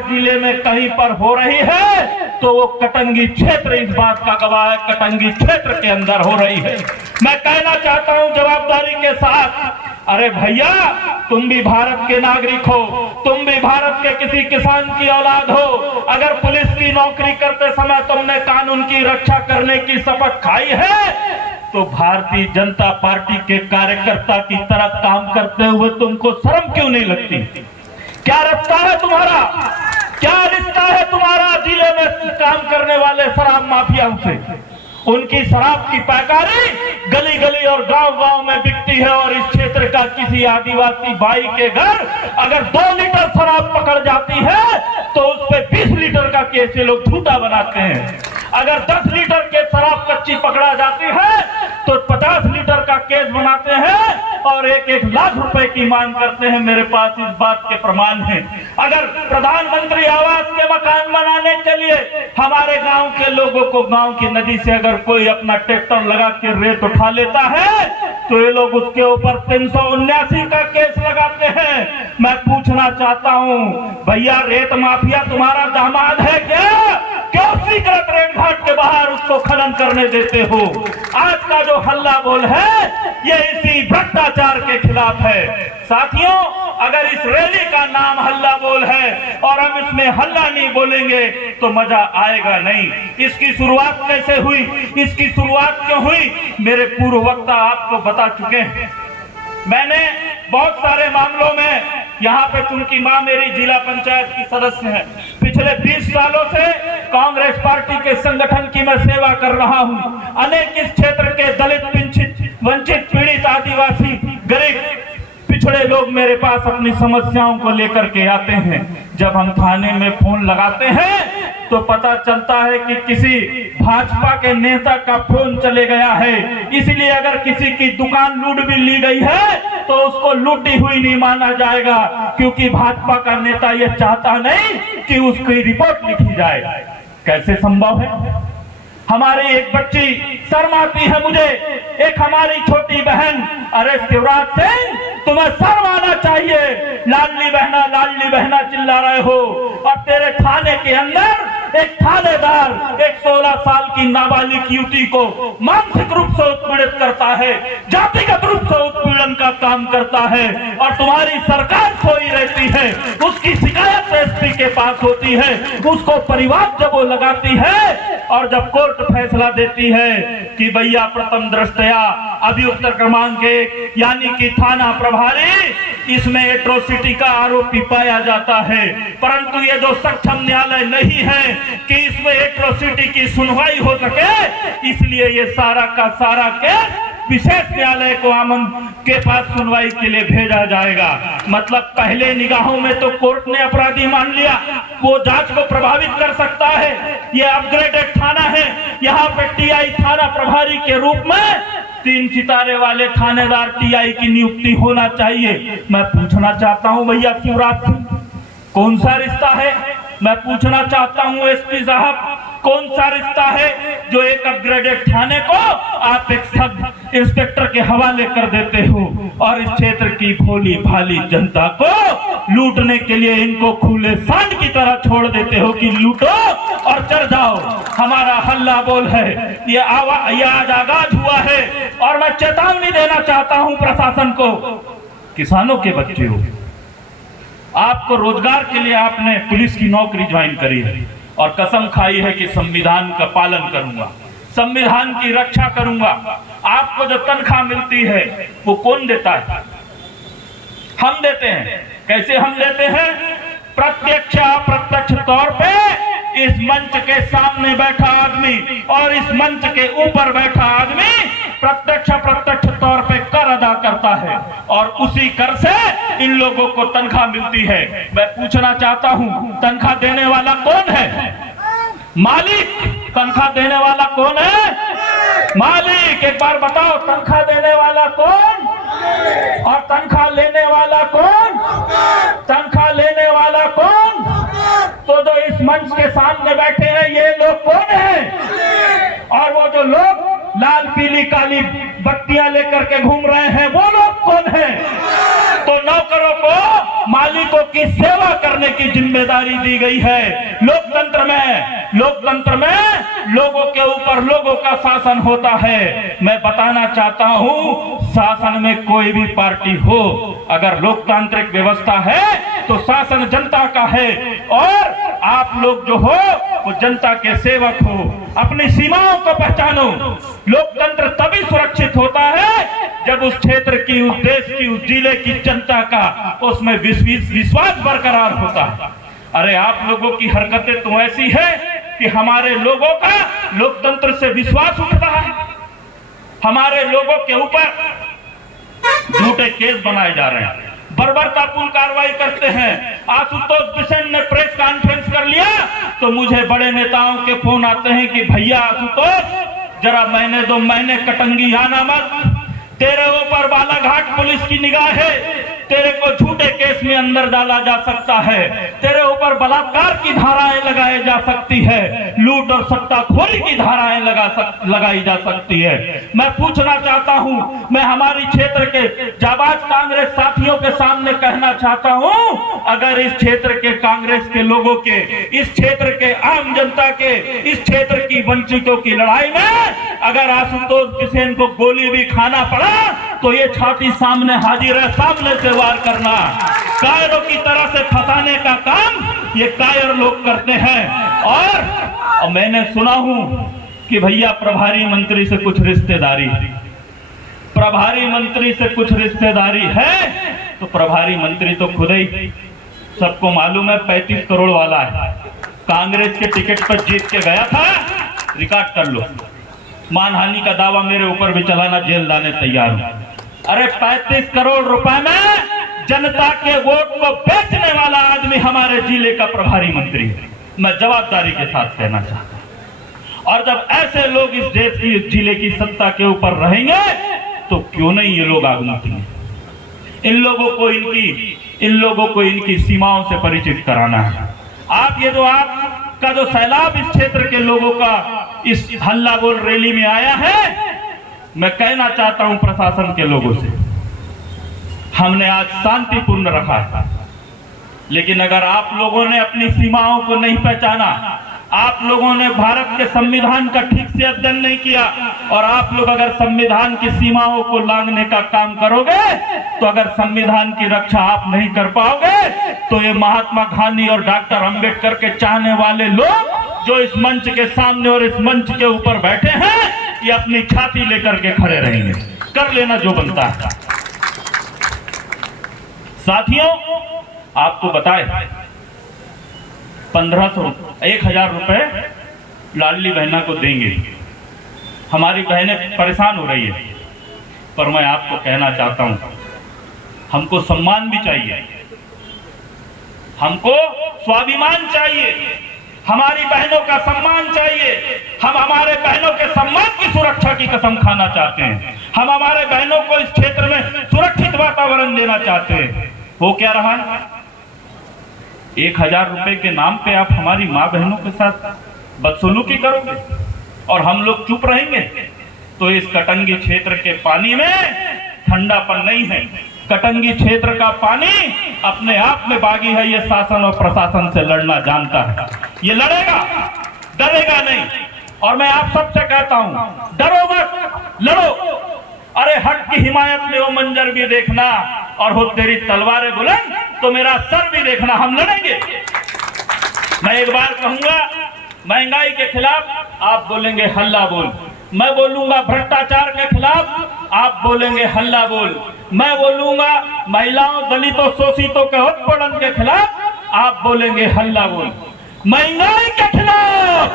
जिले में कहीं पर हो रही है तो वो कटंगी क्षेत्र इस बात का गवाह है, कटंगी क्षेत्र के अंदर हो रही है। मैं कहना चाहता हूं जवाबदारी के साथ, अरे भैया तुम भी भारत के नागरिक हो, तुम भी भारत के किसी किसान की औलाद हो। अगर पुलिस की नौकरी करते समय तुमने कानून की रक्षा करने की शपथ खाई है तो भारतीय जनता पार्टी के कार्यकर्ता की तरह काम करते हुए तुमको शर्म क्यों नहीं लगती? क्या रिश्ता है तुम्हारा, क्या रिश्ता है तुम्हारा जिले में काम करने वाले शराब माफियाओं से? उनकी शराब की पैकारी गली गली और गांव गांव में बिकती है और इस क्षेत्र का किसी आदिवासी भाई के घर अगर 2 लीटर शराब पकड़ जाती है तो उस पे 20 लीटर का केस ये लोग झूठा बनाते हैं। अगर 10 लीटर के शराब कच्ची पकड़ा जाती है तो 50 लीटर का केस बनाते हैं और 1-1 लाख रुपए की मांग करते हैं। मेरे पास इस बात के प्रमाण हैं। अगर प्रधानमंत्री आवास के मकान बनाने के लिए हमारे गांव के लोगों को गांव की नदी से अगर कोई अपना ट्रैक्टर लगा के रेत उठा लेता है तो ये लोग उसके ऊपर 379 का केस लगाते हैं। मैं पूछना चाहता हूं भैया, रेत माफिया तुम्हारा दामाद है क्या? क्यों सीक्रेट रेत घाट के बाहर उसको खनन करने देते हो? आज का जो हल्ला बोल है ये इसी भ्रष्टाचार के खिलाफ है। साथियों, अगर इस रैली का नाम हल्ला बोल है और हम इसमें हल्ला नहीं बोलेंगे तो मजा आएगा नहीं। इसकी शुरुआत कैसे हुई, इसकी शुरुआत क्यों हुई, मेरे पूर्व वक्ता आपको बता चुके हैं। मैंने बहुत सारे मामलों में यहाँ पे, चूंकि माँ मेरी जिला पंचायत की सदस्य है, पिछले 20 सालों से कांग्रेस पार्टी के संगठन की मैं सेवा कर रहा हूँ। अनेक इस क्षेत्र के दलित, वंचित, पीड़ित, आदिवासी, गरीब, पिछड़े लोग मेरे पास अपनी समस्याओं को लेकर के आते हैं। जब हम थाने में फोन लगाते हैं तो पता चलता है कि किसी भाजपा के नेता का फोन चले गया है। इसलिए अगर किसी की दुकान लूट भी ली गई है तो उसको लूटी हुई नहीं माना जाएगा, क्योंकि भाजपा का नेता यह चाहता नहीं कि उसकी रिपोर्ट लिखी जाए। कैसे संभव है? हमारी एक बच्ची शर्म आती है मुझे, एक हमारी छोटी बहन, अरे शिवराज सिंह तुम्हें शर्म आना चाहिए, लाडली बहना चिल्ला रहे हो और तेरे थाने के अंदर एक थानेदार एक 16 साल की नाबालिग युवती को मानसिक रूप से उत्पीड़ित करता है, जातिगत रूप से उत्पीड़न का काम करता है और तुम्हारी सरकार सोई रहती है। उसकी शिकायत एसपी के पास होती है, उसको परिवार जब वो लगाती है और जब कोर्ट फैसला देती है कि भैया प्रथम दृष्टया अभियुक्त क्रमांक 1 यानी कि थाना प्रभारी इसमें एट्रोसिटी का आरोपी पाया जाता है, परंतु ये जो सक्षम न्यायालय नहीं है कि इसमें एट्रोसिटी की सुनवाई हो सके, इसलिए ये सारा का सारा केस विशेष न्यायालय को के पास सुनवाई के लिए भेजा जाएगा। मतलब पहले निगाहों में तो कोर्ट ने अपराधी मान लिया, वो जांच को प्रभावित कर सकता है। ये अपग्रेडेड थाना है, यहाँ पे टीआई थाना प्रभारी के रूप में 3 सितारे वाले थानेदार टीआई की नियुक्ति होना चाहिए। मैं पूछना चाहता हूँ भैया शिवराज सिंह, कौन सा रिश्ता है? मैं पूछना चाहता हूँ एसपी साहब, कौन सा रिश्ता है जो एक अपग्रेडेड थाने को आप एक सब इंस्पेक्टर के हवाले कर देते हो और इस क्षेत्र की भोली भाली जनता को लूटने के लिए इनको खुले सांड की तरह छोड़ देते हो कि लूटो और चढ़ जाओ। हमारा हल्ला बोल है, ये आज आगाज हुआ है और मैं चेतावनी देना चाहता हूँ प्रशासन को। किसानों के बच्चे हो, आपको रोजगार के लिए आपने पुलिस की नौकरी ज्वाइन करी है और कसम खाई है कि संविधान का पालन करूंगा, संविधान की रक्षा करूंगा। आपको जो तनख्वाह मिलती है वो कौन देता है? हम देते हैं। कैसे हम देते हैं? प्रत्यक्ष अप्रत्यक्ष तौर पे इस मंच के सामने बैठा आदमी और इस मंच के ऊपर बैठा आदमी प्रत्यक्ष अप्रत्यक्ष तौर पे कर अदा करता है और उसी कर से इन लोगों को तनख्वाह मिलती है। मैं पूछना चाहता हूं, तनख्वाह देने वाला कौन है? मालिक। तनख्वाह देने वाला कौन है? मालिक। एक बार बताओ, तनख्वाह देने वाला कौन और तनख्वाह लेने वाला कौन? तनख्वाह लेने वाला कौन? तो जो इस मंच के सामने बैठे हैं ये लोग कौन हैं? और वो जो लोग लाल पीली काली बत्तियां लेकर के घूम रहे हैं वो लोग कौन हैं? तो नौकरों को मालिकों की सेवा करने की जिम्मेदारी दी गई है। लोकतंत्र में लोगों के ऊपर लोगों का शासन होता है। मैं बताना चाहता हूं, शासन में कोई भी पार्टी हो, अगर लोकतांत्रिक व्यवस्था है तो शासन जनता का है और आप लोग जो हो वो जनता के सेवक हो। अपनी सीमाओं को पहचानो। लोकतंत्र तभी सुरक्षित होता है जब उस क्षेत्र की, उस देश की, उस जिले की जनता का उसमें विश्वास बरकरार होता है। अरे आप लोगों की हरकतें तो ऐसी है कि हमारे लोगों का लोकतंत्र से विश्वास उठ रहा है। हमारे लोगों के ऊपर झूठे केस बनाए जा रहे हैं, बर्बरतापूर्ण कार्रवाई करते हैं। आशुतोष बिसेन ने प्रेस कॉन्फ्रेंस कर लिया तो मुझे बड़े नेताओं के फोन आते हैं कि भैया आशुतोष जरा महीने 2 महीने कटंगी आना मत, तेरे ऊपर बालाघाट पुलिस की निगाह है, तेरे को झूठे केस में अंदर डाला जा सकता है, तेरे ऊपर बलात्कार की धाराएं लगाई जा सकती है, लूट और सट्टाखोरी की धाराएं लगाई जा सकती है। मैं पूछना चाहता हूं, मैं हमारी क्षेत्र के जाबाज कांग्रेस साथियों के सामने कहना चाहता हूं, अगर इस क्षेत्र के कांग्रेस के लोगों के, इस क्षेत्र के आम जनता के, इस क्षेत्र की वंचितों की लड़ाई में अगर आशुतोष बिसेन को गोली भी खाना पड़ा तो ये छाती सामने हाजिर है, सामने से वार करना। कायरों की तरह से फंसाने का काम ये कायर लोग करते हैं। और मैंने सुना हूं कि भैया प्रभारी मंत्री से कुछ रिश्तेदारी है, तो प्रभारी मंत्री तो खुद ही सबको मालूम है 35 करोड़ वाला है, कांग्रेस के टिकट पर जीत के गया था। रिकॉर्ड कर लो, मानहानि का दावा मेरे ऊपर भी चलाना, जेल जाने तैयार हूं। अरे 35 करोड़ रुपए में जनता के वोट को बेचने वाला आदमी हमारे जिले का प्रभारी मंत्री है। मैं जवाबदारी के साथ कहना चाहता हूं। और जब ऐसे लोग इस देश की, इस जिले की सत्ता के ऊपर रहेंगे तो क्यों नहीं ये लोग आगे निकलेंगे। इन लोगों को इनकी सीमाओं से परिचित कराना है। आप ये जो आपका जो सैलाब इस क्षेत्र के लोगों का इस हल्ला बोल रैली में आया है, मैं कहना चाहता हूं प्रशासन के लोगों से, हमने आज शांतिपूर्ण रखा है, लेकिन अगर आप लोगों ने अपनी सीमाओं को नहीं पहचाना, आप लोगों ने भारत के संविधान का ठीक से अध्ययन नहीं किया और आप लोग अगर संविधान की सीमाओं को लांघने का काम करोगे तो अगर संविधान की रक्षा आप नहीं कर पाओगे तो ये महात्मा गांधी और डॉक्टर अंबेडकर के चाहने वाले लोग जो इस मंच के सामने और इस मंच के ऊपर बैठे हैं, ये अपनी छाती लेकर के खड़े रहेंगे। कर लेना जो बनता है। साथियों, आपको बताए 1000 रुपए लाडली बहना को देंगे। हमारी बहनें परेशान हो रही है, पर मैं आपको कहना चाहता हूं, हमको सम्मान भी चाहिए, हमको स्वाभिमान चाहिए, हमारी बहनों का सम्मान चाहिए। हम हमारे बहनों के सम्मान की सुरक्षा की कसम खाना चाहते हैं। हम हमारे बहनों को इस क्षेत्र में सुरक्षित वातावरण देना चाहते हैं। हो क्या रहा है, 1000 रुपए के नाम पे आप हमारी मां बहनों के साथ बदसलूकी करोगे और हम लोग चुप रहेंगे, तो इस कटंगी क्षेत्र के पानी में ठंडापन नहीं है। कटंगी क्षेत्र का पानी अपने आप में बागी है। ये शासन और प्रशासन से लड़ना जानता है, ये लड़ेगा, डरेगा नहीं। और मैं आप सबसे कहता हूं, डरो मत, लड़ो। अरे हट की हिमायत में वो मंजर भी देखना और हो तेरी तलवारें बुलंद तो मेरा सर भी देखना, हम लड़ेंगे। मैं एक बार कहूंगा, महंगाई के खिलाफ आप बोलेंगे हल्ला बोल, मैं बोलूंगा भ्रष्टाचार के खिलाफ आप बोलेंगे हल्ला बोल, मैं बोलूंगा महिलाओं, दलितों, शोषितों के उत्पीड़न के खिलाफ आप बोलेंगे हल्ला बोल, महंगाई के खिलाफ